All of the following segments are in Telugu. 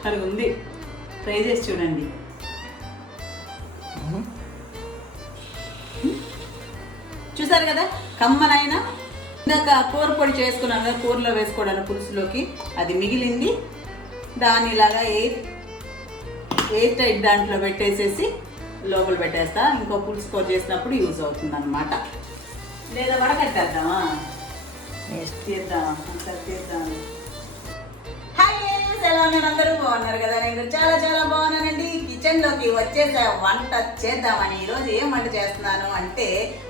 సూపర్ ఉంది. ట్రై చేసి చూడండి. చూసారు కదా కమ్మనైనా. ఇందాక కూర పొడి చేసుకున్నాను కదా, కూరలో వేసుకోవడానికి పులుసులోకి అది మిగిలింది. దాన్ని ఇలాగా ఎయిర్ టైట్ దాంట్లో పెట్టేసేసి లోపల పెట్టేస్తా. ఇంకో పులుసు కూర చేసినప్పుడు యూజ్ అవుతుంది అనమాట. లేదా వడకట్టేద్దామా? తీద్దామా? తీద్దాం. ఎలా ఉన్నారు అందరూ? బాగున్నారు కదా? నేను చాలా చాలా బాగున్నానండి. కిచెన్లోకి వచ్చేసా వంట చేద్దామని. ఈరోజు ఏం వంట చేస్తున్నాను అంటే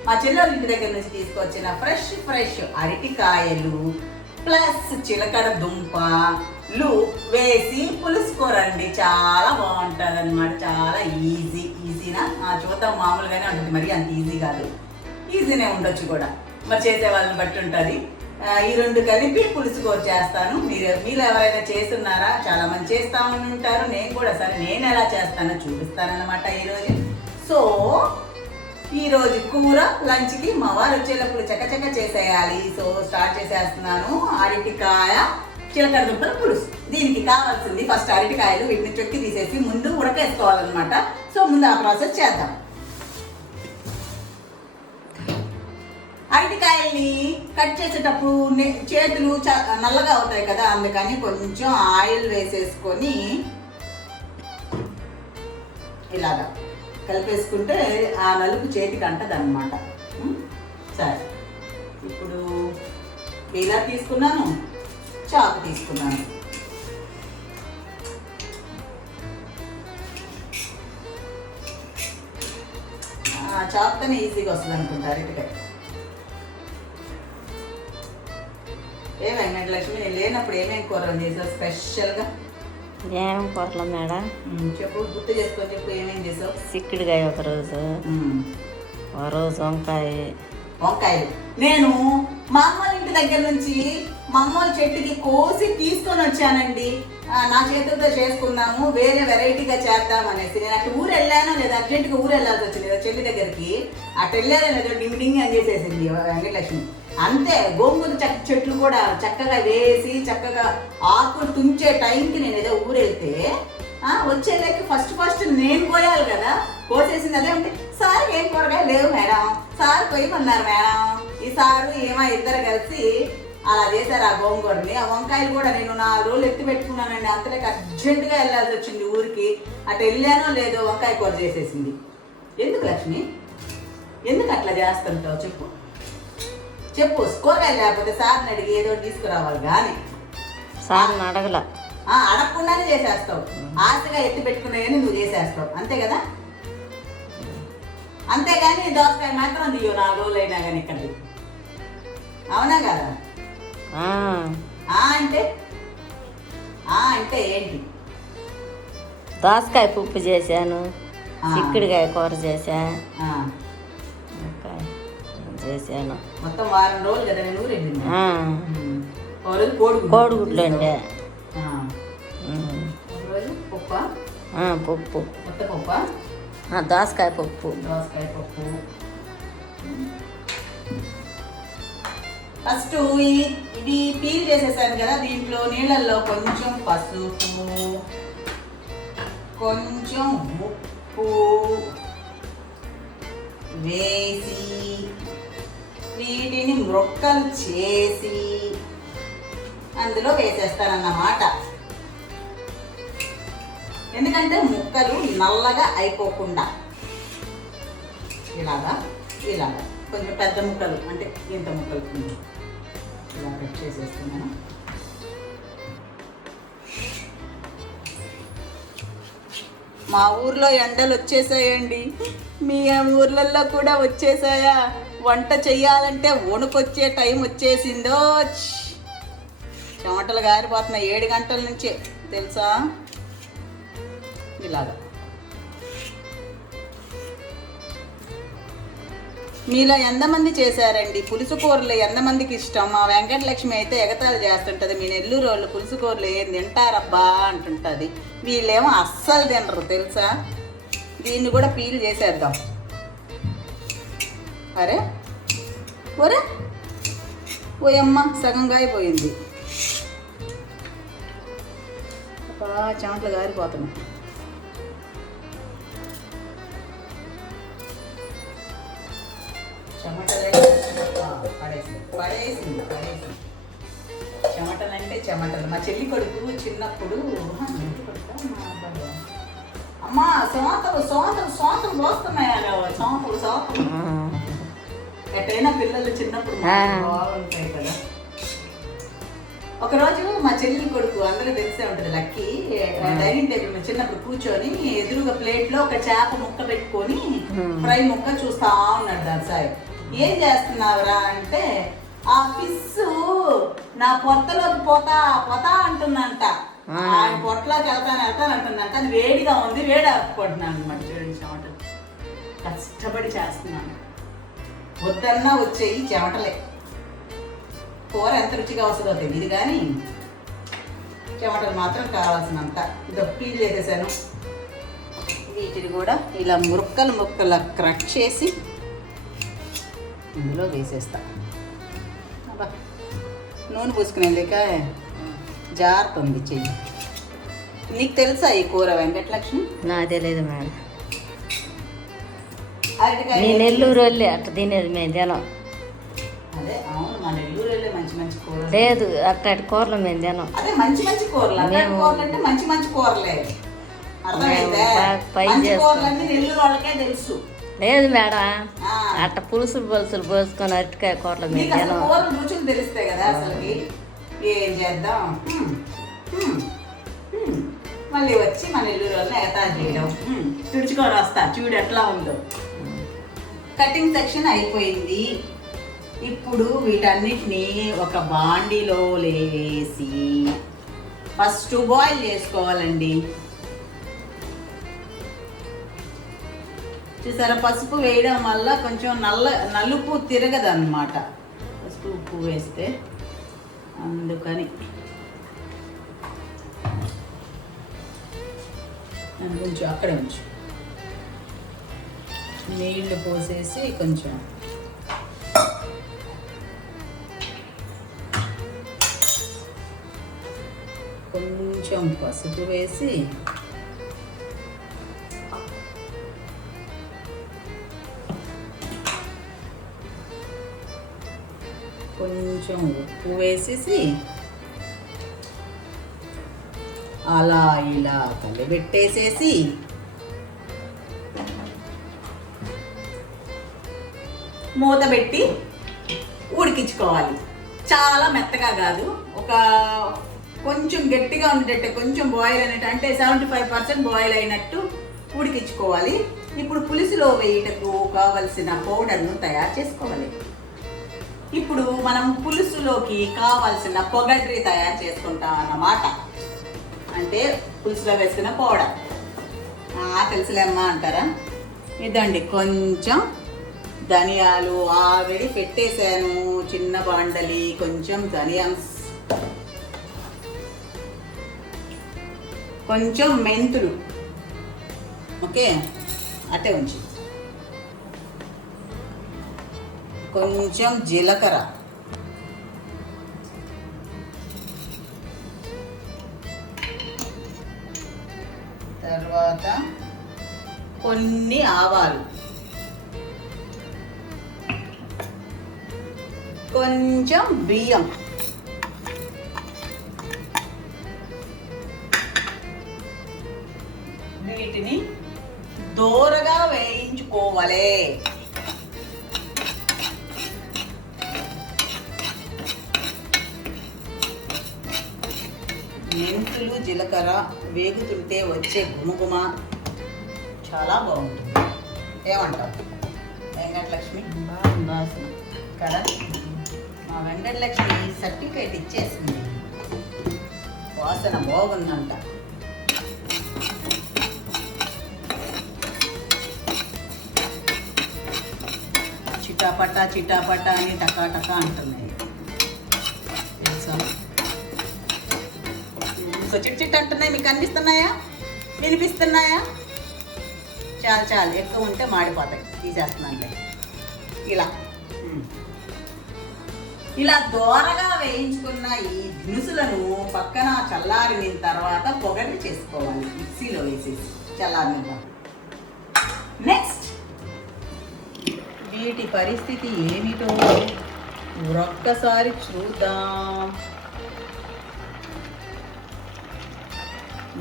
మా చెల్లెళ్ళ ఇంటి దగ్గర నుంచి తీసుకొచ్చిన ఫ్రెష్ అరటికాయలు ప్లస్ చిలకడ దుంపలు వేసి పులుసు కూర అండి. చాలా బాగుంటుంది అనమాట. చాలా ఈజీనా చూద్దాం. మామూలుగానే ఉంటుంది, మరి అంత ఈజీ కాదు. ఈజీనే ఉండొచ్చు కూడా, మరి చేసే వాళ్ళని బట్టి ఉంటుంది. ఈ రెండు కలిపి పులుసు కూర చేస్తాను. మీరు ఎవరైనా చేస్తున్నారా? చాలా మంది చేస్తా ఉంటారు. నేను కూడా సరే నేను ఎలా చేస్తానో చూపిస్తానన్నమాట ఈరోజు. సో ఈరోజు కూర లంచ్కి మా వారు వచ్చేటప్పుడు చక్కచక్క చేసేయాలి. సో స్టార్ట్ చేసేస్తున్నాను. అరటికాయ చిలకడ దుంపల పులుసు. దీనికి కావాల్సింది ఫస్ట్ అరటికాయలు వీటిని చొక్కి తీసేసి ముందు ఉడకేసుకోవాలన్నమాట. సో ముందు ఆ ప్రాసెస్ చేద్దాం. అరటికాయల్ని కట్ చేసేటప్పుడు చేతులు నల్లగా అవుతాయి కదా, అందుకని కొంచెం ఆయిల్ వేసేసుకొని ఇలాగా కలిపేసుకుంటే ఆ నలుపు చేతికి అంటది అనమాట. సరే, ఇప్పుడు ఇలా తీసుకున్నాను, చాకు తీసుకున్నాను. చాకుతోనే ఈజీగా వస్తుంది అనుకుంటా అరటికాయ. ఏమైనా లక్ష్మి నేను లేనప్పుడు ఏమేమి కూరలు చేసావు స్పెషల్గా? ఏం కూరలు మేడం? చెప్పు, గుర్తు చేసుకొని చెప్పు. ఏమేమి చేసావు? చిక్కుడుకాయ ఒకరోజు, వంకాయలు. నేను మా అమ్మల ఇంటి దగ్గర నుంచి మా అమ్మల చెట్టుకి కోసి తీసుకొని వచ్చానండి. నా చేతులతో చేసుకుందాము, వేరే వెరైటీగా చేద్దాం అనేసి. నేను అటు ఊరు వెళ్ళాను, లేదా అర్జెంటుగా ఊరు వెళ్ళాల్సి వచ్చింది లేదా చెల్లి దగ్గరికి. అటు వెళ్ళాను లేదా డింగ్ అని చేసేసింది వెంకటలక్ష్మి. అంతే, గోంగూర చెట్లు కూడా చక్కగా వేసి చక్కగా ఆకులు తుంచే టైంకి నేను ఏదో ఊరు వెళ్తే వచ్చేలేక ఫస్ట్ నేను కోయాలి కదా. కోసేసింది అదే ఉంటే, సార్ ఏం కూరగాయ లేవు మేడం, సార్ కొయ్యమన్నారు మేడం. ఈ సారు ఏమో ఇద్దరు కలిసి అలా చేశారు ఆ గోంగూరని. ఆ వంకాయలు కూడా నేను 4 రోజులు ఎత్తి పెట్టుకున్నానండి. అంతలేక అర్జెంటుగా వెళ్ళాల్సి వచ్చింది ఊరికి. అటు వెళ్ళానో లేదో వంకాయ కూర చేసేసింది. ఎందుకు లక్ష్మి, ఎందుకు అట్లా చేస్తుంటావు చెప్పు. కూరగాయలు లేకపోతే సార్ని అడిగి ఏదో తీసుకురావాలి కానీ సార్ని అడగకుండానే చేసేస్తావు. ఆశగా ఎత్తి పెట్టుకున్నాయని నువ్వు చేసేస్తావు, అంతే కదా. అంతేగాని దోసకాయ మాత్రం దియ్యో 4 రోజులు అయినా కానీ ఇక్కడ. అవునా కదా? అంటే ఏంటి? దోసకాయ పప్పు చేశాను, చిక్కుడుకాయ కూర చేశాను. మొత్తం వారం రోజులు కదా నేను ఊరెళ్ళింది. కోడిగుడ్లు అండి. పప్పు, దోసకాయ పప్పు. ఫస్ట్ ఇవి పీల్ చేసేసాను కదా, దీంట్లో నీళ్ళల్లో కొంచెం పసుపు, కొంచెం ఉప్పు వేసి వీటిని మొక్కలు చేసి అందులో వేసేస్తానన్నమాట. ఎందుకంటే ముక్కలు నల్లగా అయిపోకుండా ఇలాగా కొంచెం పెద్ద ముక్కలు, అంటే ఇంత ముక్కలు ఇలా కట్ చేసేస్తున్నాను. మా ఊర్లో ఎండలు వచ్చేసాయండి. మీ ఊర్లలో కూడా వచ్చేసాయా? వంట చెయ్యాలంటే వణుకొచ్చే టైం వచ్చేసిందో. చెమటలు గారిపోతున్నాయి 7 గంటల నుంచే తెలుసా. ఇలాగా మీలో ఎంతమంది చేశారండి పులుసు కూరలు? ఎంతమందికి ఇష్టం? మా వెంకటలక్ష్మి అయితే ఎగతాళి చేస్తుంటుంది, మీ నెల్లూరు వాళ్ళు పులుసు కూరలు ఏం తింటారబ్బా అంటుంటుంది. వీళ్ళేమో అస్సలు తినరు తెలుసా. దీన్ని కూడా పీల్ చేసేద్దాం. అరే ఓయమ్మ సగంగా అయిపోయింది. చెమటలు గారిపోతున్నాయి. పడేసింది. చెమటలంటే చెమటలు. మా చెల్లి కొడుకు చిన్నప్పుడు అమ్మా సోంతలు పోస్తున్నాయా సోంతలు ఎట్టయినా పిల్లలు చిన్నప్పుడు బాగుంటాయి కదా. ఒకరోజు మా చెల్లి కొడుకు అందరూ తెలిసే ఉంటుంది లక్కీ డైనింగ్ టేబుల్ మీద చిన్నప్పుడు కూర్చొని ఎదురుగా ప్లేట్లో ఒక చేప ముక్క పెట్టుకొని ఫ్రై ముక్క చూస్తా ఉన్నాడు. దాని సాయి ఏం చేస్తున్నావురా అంటే ఆ ఫిష్ నా పొట్టలోకి పోతా అంటుందంట. ఆయన పొట్టలోకి వెళ్తాను అంటుందంట. అది వేడిగా ఉంది, వేడి ఆపుకుంటున్నాను అనమాట. చూడండి చెమటలు కష్టపడి చేస్తున్నాను. వద్దన్నా వచ్చేయి చెమటలే. కూర ఎంత రుచిగా వస్తుందో తెలియదు కానీ చెమటలు మాత్రం కావాల్సినంత. దొప్పీలు చేసేసాను. వీటిని కూడా ఇలా ముక్కలు క్రష్ చేసి ఇందులో వేసేస్తా. అబ్బా నూనె పూసుకునే లేక జారుతుంది చెయ్యి. నీకు తెలుసా ఈ కూర వెంకటలక్ష్మి? నాకు తెలియదు మేడం. అరటికాయ మీ నెల్లూరు వెళ్ళి అట్లా తినేది మేము తినం. అదే అవును, మా నెల్లూరు వెళ్ళే మంచి కూర లేదు, అట్లాంటి కూరలు మేము తినం. అదే మంచి కూరలు. అట్లాంటి కూరలు అంటే మంచి కూరలే. అర్థమైందా? మంచి కూరలన్నీ నెల్లూరు వాళ్ళకే తెలుసు. లేదు మేడం, అట్ట పులుసులు పోసుకొని అరటికాయ కూరలు మేము తినం. కూరలు రుచులు తెలుస్తాయి కదా. అసలుకి ఏం చేద్దాం. మళ్ళీ వచ్చి మన నెల్లూరు వాళ్ళని ఎగతాళి చేయడం. తుడుచుకొని వస్తా. చూడు ఎట్లా ఉందో. కటింగ్ సెక్షన్ అయిపోయింది. ఇప్పుడు వీటన్నిటిని ఒక బాండీలో వేసి ఫస్ట్ బాయిల్ చేసుకోవాలండి. చూసారా, పసుపు వేయడం వల్ల కొంచెం నలుపు తిరగదు అన్నమాట. పసుపు ఉప్పు వేస్తే అందుకని కొంచెం అక్కడే ఉంచు. నీళ్లు పోసేసి కొంచెం పసుపు వేసి కొంచెం ఉప్పు వేసేసి అలా ఇలా కలిపెట్టేసేసి మూత పెట్టి ఉడికించుకోవాలి. చాలా మెత్తగా కాదు, ఒక కొంచెం గట్టిగా ఉండేటట్టు, కొంచెం బాయిల్ అయినట్టు, అంటే 75% బాయిల్ అయినట్టు ఉడికించుకోవాలి. ఇప్పుడు పులుసులో వేయటకు కావలసిన పౌడర్ను తయారు చేసుకోవాలి. ఇప్పుడు మనం పులుసులోకి కావాల్సిన పొగడ్రి తయారు చేసుకుంటాం అన్నమాట. అంటే పులుసులో వేసుకున్న పౌడర్. తెలుసులేమ్మా అంటారా? ఇదండి కొంచెం ధనియాలు ఆల్రెడీ పెట్టేశాను చిన్న బాండలి. కొంచెం ధనియాస్, కొంచెం మెంతులు, ఓకే అట్టే ఉంచి, కొంచెం జీలకర్ర, తర్వాత కొన్ని ఆవాలు, కొంచెం బియ్యం, వీటిని దోరగా వేయించుకోవాలి. మెంతులు జీలకర్ర వేగుతుంటే వచ్చే గుమగుమ చాలా బాగుంటుంది. ఏమంటావు వెంకటలక్ష్మి? బాగుంది కదా. మా వెంకటలక్ష్మి సర్టిఫికేట్ ఇచ్చేసింది, వాసన బాగుందంట. చిటాపటా అని టకా అంటున్నాయి. చిట్ అంటున్నాయి. మీకు అనిపిస్తున్నాయా, వినిపిస్తున్నాయా? చాలు ఎక్కువ ఉంటే మాడిపోతాయి. తీసేస్తున్నాను ఇలా. ఇలా దోరగా వేయించుకున్న ఈ దినుసులను పక్కన చల్లారిన తర్వాత పొగటి చేసుకోవాలి, మిక్సీలో వేసేసి చల్లారిన. నెక్స్ట్ వీటి పరిస్థితి ఏమిటో ఒక్కసారి చూద్దాం.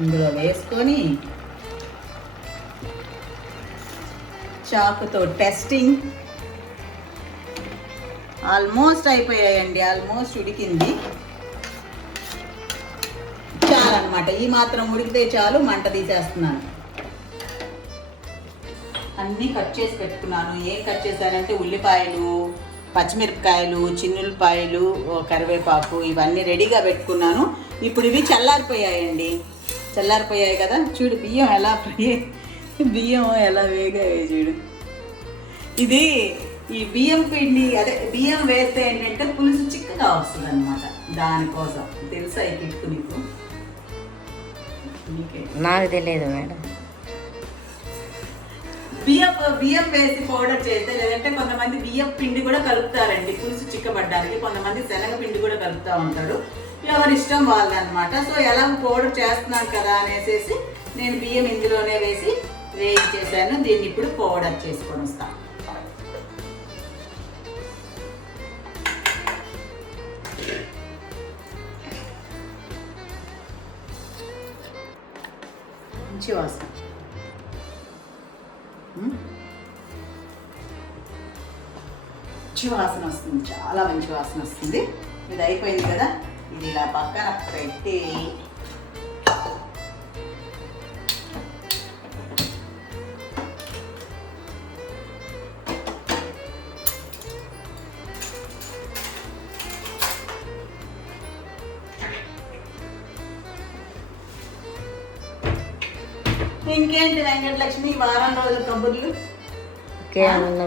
ఇందులో వేసుకొని చాకుతో టెస్టింగ్. ఆల్మోస్ట్ అయిపోయాయండి, ఆల్మోస్ట్ ఉడికింది. చాలన్నమాట, ఈ మాత్రం ఉడికితే చాలు. మంట తీసేస్తున్నాను. అన్నీ కట్ చేసి పెట్టుకున్నాను. ఏం కట్ చేశానంటే ఉల్లిపాయలు, పచ్చిమిరపకాయలు, చిన్నులపాయలు, కరివేపాకు ఇవన్నీ రెడీగా పెట్టుకున్నాను. ఇప్పుడు ఇవి చల్లారిపోయాయండి. చల్లారిపోయాయి కదా, చూడు బియ్యం ఎలా వేగాయి చూడు. ఇది ఈ బియ్యం పిండి, అదే బియ్యం వేస్తే ఏంటంటే పులుసు చిక్కగా వస్తుంది అనమాట. దానికోసం తెలుసా ఈ కిట్కు నీకు? నాకు తెలియదు మేడం. బియ్యం వేసి పౌడర్ చేస్తే, లేదంటే కొంతమంది బియ్యం పిండి కూడా కలుపుతారండి పులుసు చిక్కబడ్డానికి. కొంతమంది శనగ పిండి కూడా కలుపుతూ ఉంటారు. ఎవరి ఇష్టం వాళ్ళదన్నమాట. సో ఎలా పౌడర్ చేస్తున్నాను కదా అనేసి నేను బియ్యం ఇందులోనే వేసి వేయించేసాను. దీన్ని ఇప్పుడు పౌడర్ చేసుకొని వస్తాను. మంచి వాసన, మంచి వాసన వస్తుంది, చాలా మంచి వాసన వస్తుంది. ఇది అయిపోయింది కదా, ఇది ఇలా పక్కన పెట్టి ఇంకేంటి వెంకటలక్ష్మి, వారం రోజుల కబుర్లు.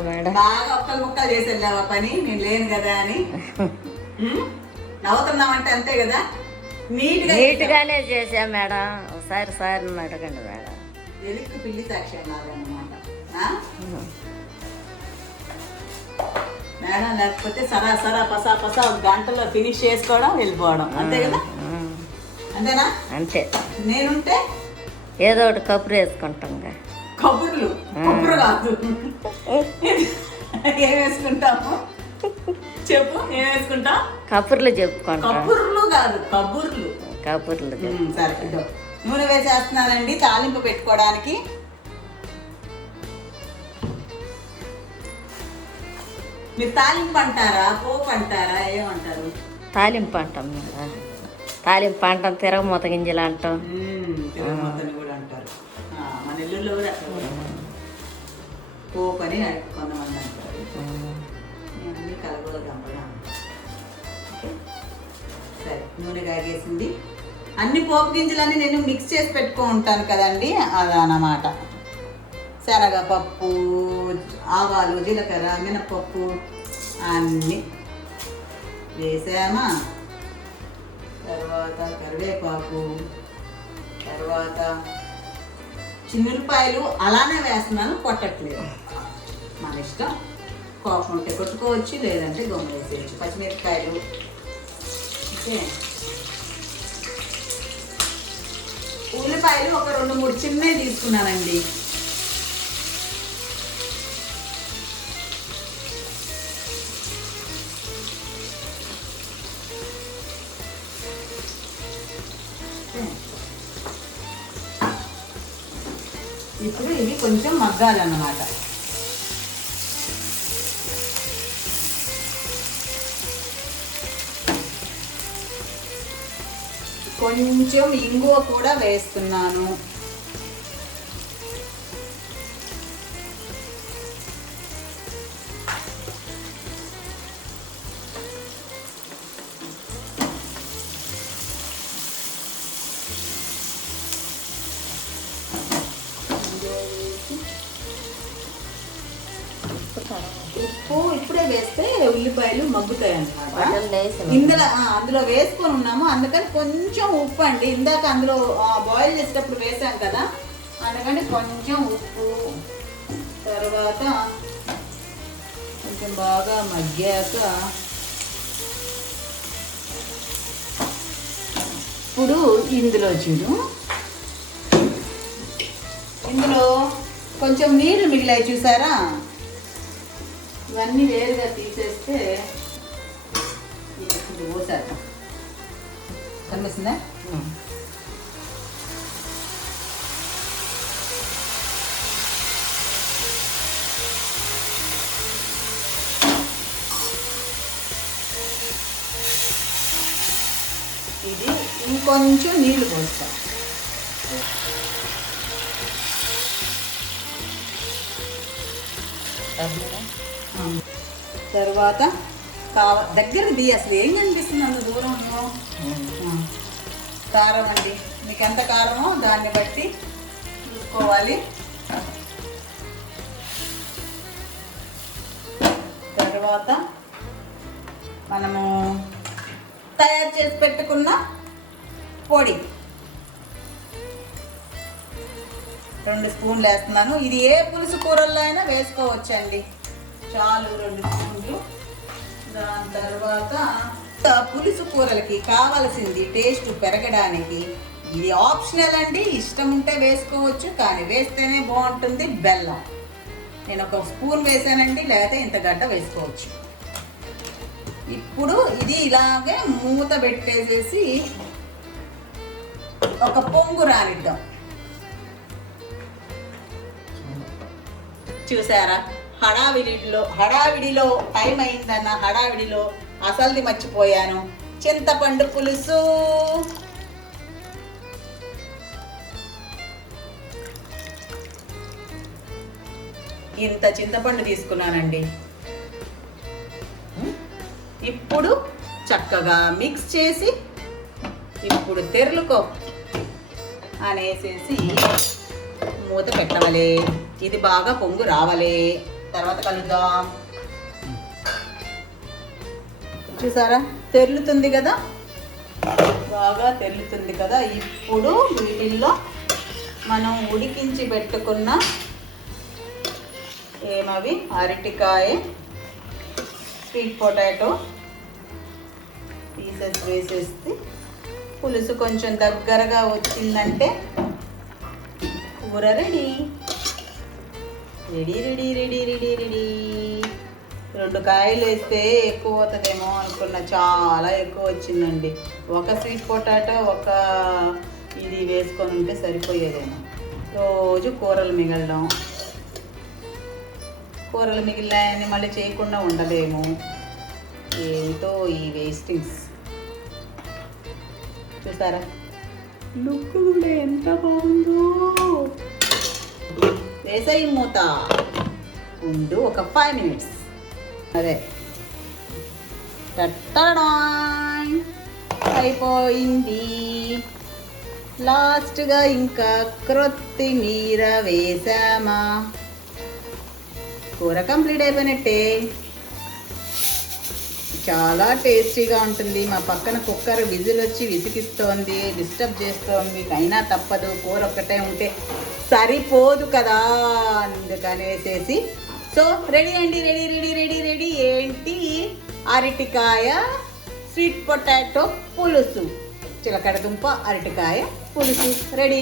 మేడం బాగా ఒక్కలు ముక్కలు చేసి వెళ్ళావా పని, నేను లేను కదా అని. నవ్వుతున్నామంటే అంతే కదా. నీట్గానే చేసా మేడం. ఒకసారి సార్ అడగండి మేడం. ఎలుక్కు పిల్లి సాక్షి అన్నమాట మేడం. లేకపోతే సరా పసా ఒక గంటలో ఫినిష్ చేసుకోవడం, వెళ్ళిపోవడం, అంతే కదా. అంతేనా? అంతే. నేనుంటే ఏదో ఒకటి కబురు వేసుకుంటాం. కబుర్లు కాదు, ఏం వేసుకుంటాము చెప్పు, ఏం వేసుకుంటాం? కబుర్లు చెప్పుకుంటాం. కబుర్లు కాదు, కబుర్లు. సరే, నూనె వేసేస్తున్నానండి తాలింపు పెట్టుకోవడానికి. మీరు తాలింపు అంటారా, పోపు అంటారా, ఏమంటారు? తాలింపు అంటాం మేడం. తాలింపు అంటాం, తిరగమూత గింజలు అంటాం. తిరగమూతని కూడా అంటారు. మన ఇల్లులో కూడా పోపు అని కొంతమంది అంటారు. అన్ని కలగూర గంపగా. సరే, నూనె కాగేసింది. అన్ని పోపు గింజలన్నీ నేను మిక్స్ చేసి పెట్టుకో ఉంటాను కదండి, అదనమాట. శనగపప్పు, ఆవాలు, జీలకర్ర, మినపప్పు అన్నీ వేసామా. తర్వాత కరివేపాకు, తర్వాత చిన్నులపాయలు అలానే వేస్తున్నాను, కొట్టట్లేదు. మన ఇష్టం, కోపం ఉంటే కొట్టుకోవచ్చు, లేదంటే గొమ్మ వేసేయచ్చు. పచ్చిమిరపకాయలు, ఓకే. ఉల్లిపాయలు ఒక 2-3 చిన్నవి తీసుకున్నానండి. ఇప్పుడు ఇవి కొంచెం మగ్గాలన్నమాట. కొంచెం ఇంగువ కూడా వేస్తున్నాను. ఉప్పు ఇప్పుడే వేస్తే ఉల్లిపాయలు మగ్గుతాయి అన్నమాట. అందులో వేసుకొని ఉన్నాము, అందుకని కొంచెం ఉప్పు అండి. ఇందాక అందులో బాయిల్ చేసేటప్పుడు వేసాం కదా, అందుకని కొంచెం ఉప్పు. తర్వాత కొంచెం బాగా మగ్గాక ఇప్పుడు ఇందులో చూడు, ఇందులో కొంచెం నీళ్ళు మిగిలాయి చూసారా, ఇవన్నీ వేరుగా తీసేస్తే ఇది పోసాక కనిపిస్తుందా. ఇది ఇంకొంచెం నీళ్ళు పోస్తాం. తర్వాత దగ్గరికి ది అసలు ఏం కనిపిస్తుంది అంత దూరంలో. కారం అండి, మీకు ఎంత కారమో దాన్ని బట్టి చూసుకోవాలి. తర్వాత మనము తయారు చేసి పెట్టుకున్న పొడి 2 స్పూన్లు వేస్తున్నాను. ఇది ఏ పులుసు కూరల్లో అయినా వేసుకోవచ్చండి, చాలు 2 స్పూన్లు. దాని తర్వాత పులుసు కూరలకి కావలసింది టేస్ట్ పెరగడానికి, ఇది ఆప్షనల్ అండి, ఇష్టం ఉంటే వేసుకోవచ్చు, కానీ వేస్తేనే బాగుంటుంది, బెల్లం. నేను 1 స్పూన్ వేసానండి, లేకపోతే ఇంత గడ్డ వేసుకోవచ్చు. ఇప్పుడు ఇది ఇలాగే మూత పెట్టేసేసి ఒక పొంగు రానిద్దాం. చూసారా, హడావిడిలో టైం అయిందన్న హడావిడిలో అసలుది మర్చిపోయాను, చింతపండు పులుసు. ఇంత చింతపండు తీసుకున్నానండి. ఇప్పుడు చక్కగా మిక్స్ చేసి ఇప్పుడు తెరులుకో అనేసేసి మూత పెట్టవలే. ఇది బాగా పొంగు రావాలి, తర్వాత కలుద్దాం. చూసారా, తెరులుతుంది కదా, బాగా తెరులుతుంది కదా. ఇప్పుడు వీటిల్లో మనం ఉడికించి పెట్టుకున్న ఏమవి అరటికాయ, స్వీట్ పొటాటో పీసెస్ వేసేస్తే పులుసు కొంచెం దగ్గరగా వచ్చిందంటే కూర ready. Ready ready ready ready ready. 2 కాయలు వేస్తే ఎక్కువ అవుతుందేమో అనుకున్నా, చాలా ఎక్కువ వచ్చిందండి. 1 స్వీట్ పొటాటో, 1 ఇది వేసుకొని ఉంటే సరిపోయేదేమో. రోజు కూరలు మిగలడం, కూరలు మిగిలినాయని మళ్ళీ చేయకుండా ఉండలేము. ఏమిటో ఈ వేస్టింగ్స్. చూసారా, లుక్ కూడా ఎంత బాగుందో. వేసాయి మూత, ఉండు ఒక 5 minutes. అదే టట్టడాయ్ అయిపోయింది. లాస్ట్గా ఇంకా కొత్తిమీర వేసామా, కూర కంప్లీట్ అయిపోయినట్టే. చాలా టేస్టీగా ఉంటుంది. మా పక్కన కుక్కర్ విజిల్ వచ్చి విసిగిస్తోంది, డిస్టర్బ్ చేస్తోంది, అయినా తప్పదు, కూర ఒక్కటే ఉంటే సరిపోదు కదా, అందుకనేసేసి. సో రెడీ అండి, రెడీ రెడీ రెడీ రెడీ. ఏంటి, అరటికాయ స్వీట్ పొటాటో పులుసు, చిలకడ దుంప అరటికాయ పులుసు రెడీ.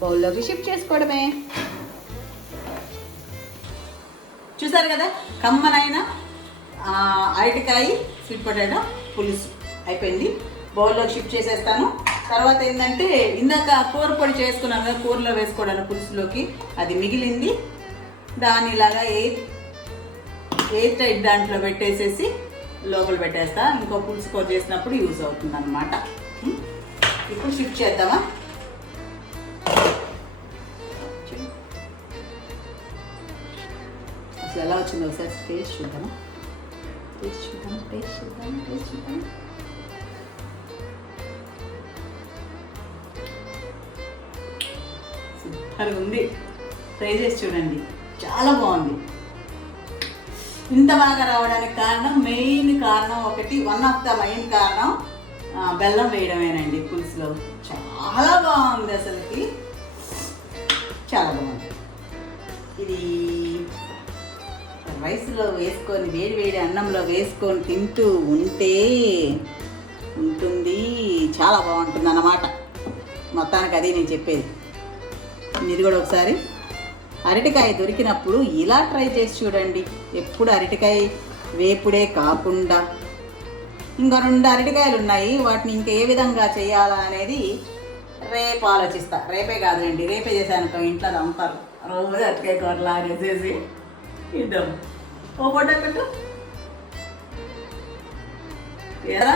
బౌల్లోకి షిఫ్ట్ చేసుకోవడమే. చూసారు కదా, కమ్మనైన అరటికాయ స్వీట్ పొటాటో పులుసు అయిపోయింది. బౌల్లోకి షిఫ్ట్ చేసేస్తాను. తర్వాత ఏంటంటే, ఇందాక కూర పొడి చేసుకున్నాను కదా, కూరలో వేసుకోవడానికి పులుసులోకి, అది మిగిలింది. దాన్ని ఇలాగా ఎయిర్ టైట్ దాంట్లో పెట్టేసేసి లోపల పెట్టేస్తా. ఇంకో పులుసు కూర చేసినప్పుడు యూజ్ అవుతుంది అన్నమాట. ఇప్పుడు షిఫ్ట్ చేద్దామా. అసలు ఎలా వచ్చిందో ఒకసారి టేస్ట్ చూద్దామా. సూపర్గా ఉంది. ట్రై చేసి చూడండి, చాలా బాగుంది. ఇంత బాగా రావడానికి కారణం, మెయిన్ కారణం ఒకటి, వన్ ఆఫ్ ద మెయిన్ కారణం బెల్లం వేయడమేనండి పులుసులో. చాలా బాగుంది, అసలుకి చాలా బాగుంది. ఇది రైస్లో వేసుకొని, వేడి వేడి అన్నంలో వేసుకొని తింటూ ఉంటే ఉంటుంది, చాలా బాగుంటుంది అన్నమాట. మొత్తానికి అది నేను చెప్పేది. మీరు కూడా ఒకసారి అరటికాయ దొరికినప్పుడు ఇలా ట్రై చేసి చూడండి. ఎప్పుడు అరటికాయ వేపుడే కాకుండా ఇంకా 2 అరటికాయలు ఉన్నాయి, వాటిని ఇంకా ఏ విధంగా చేయాలా అనేది రేపు ఆలోచిస్తా. రేపే కాదులేండి, రేపే చేశాను. ఇంట్లో అమ్ముతారు రోజు అరటికాయ కూరలా అనేసి ఇద్దాం. ఓ ఫోటో పెట్టు. ఏరా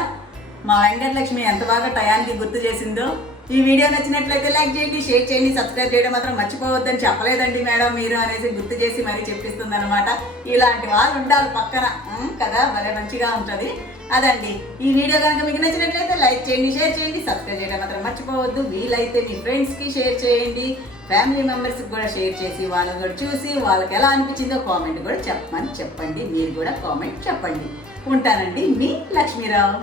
మా వెంకటలక్ష్మి ఎంత బాగా టయానికి గుర్తు చేసిందో. ఈ వీడియో నచ్చినట్లయితే లైక్ చేయండి, షేర్ చేయండి, సబ్స్క్రైబ్ చేయడం మాత్రం మర్చిపోవద్దని చెప్పలేదండి మేడం మీరు అనేసి గుర్తు చేసి మరీ చెప్పిస్తుంది అనమాట. ఇలాంటి వాళ్ళు ఉండాలి పక్కన కదా, భలే మంచిగా ఉంటుంది. అదండి ఈ వీడియో కనుక మీకు నచ్చినట్లయితే లైక్ చేయండి, షేర్ చేయండి, సబ్స్క్రైబ్ చేయడం మాత్రం మర్చిపోవద్దు. వీలైతే మీ ఫ్రెండ్స్కి షేర్ చేయండి, ఫ్యామిలీ మెంబర్స్కి కూడా షేర్ చేసి వాళ్ళని కూడా చూసి వాళ్ళకి ఎలా అనిపించిందో కామెంట్ కూడా చెప్పండి. మీరు కూడా కామెంట్ చెప్పండి. ఉంటానండి, మీ లక్ష్మీరావు.